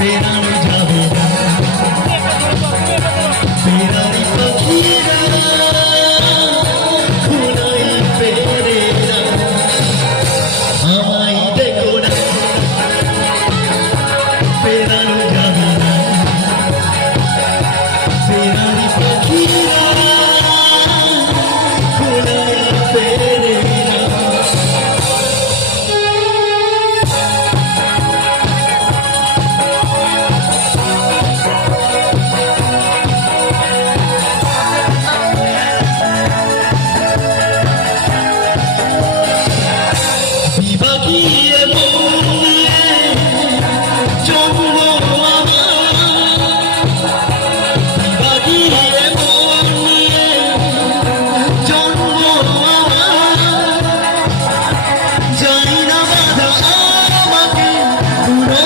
ফেরানো যাবে না ফেরারি পাখিরা খুনাই ফেরে না আমায় দেখো না ফেরানো যাবে না ফেরারি পাখিরা খুনাই ফেরে না বিভাগীয় মন নিয়ে জন্ম আমার বিভাগীয় মন নিয়ে জন্ম আমার জানি না বাধা আমাকে পুরো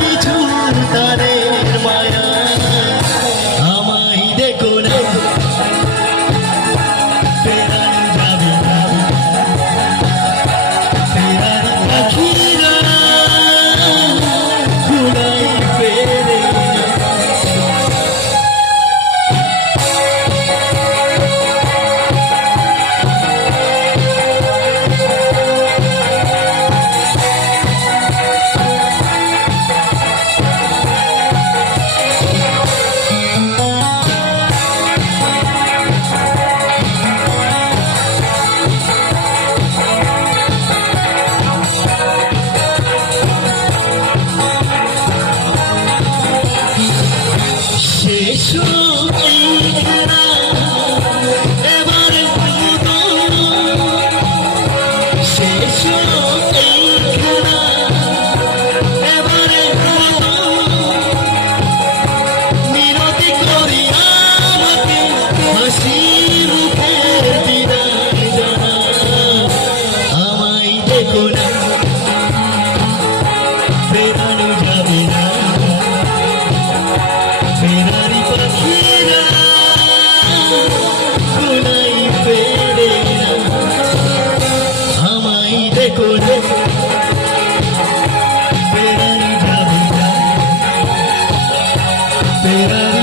কিছুর তারের মায়া আমায় দেখো না ফেরানো যাবে না ফেরারি পাখিরা খুনাই ফেরে না শেষ এই খেলা এবারে শেষ এই খেলা এবারে মিনতি করি আমাকে হাসি মুখের বিদায় জানা আমায় দেখো না ফেরানো যাবে না ফেরারি পাখিরা খুনাই ফেরে না আমায় দেখো না ফেরানো যাবে না ফেরারি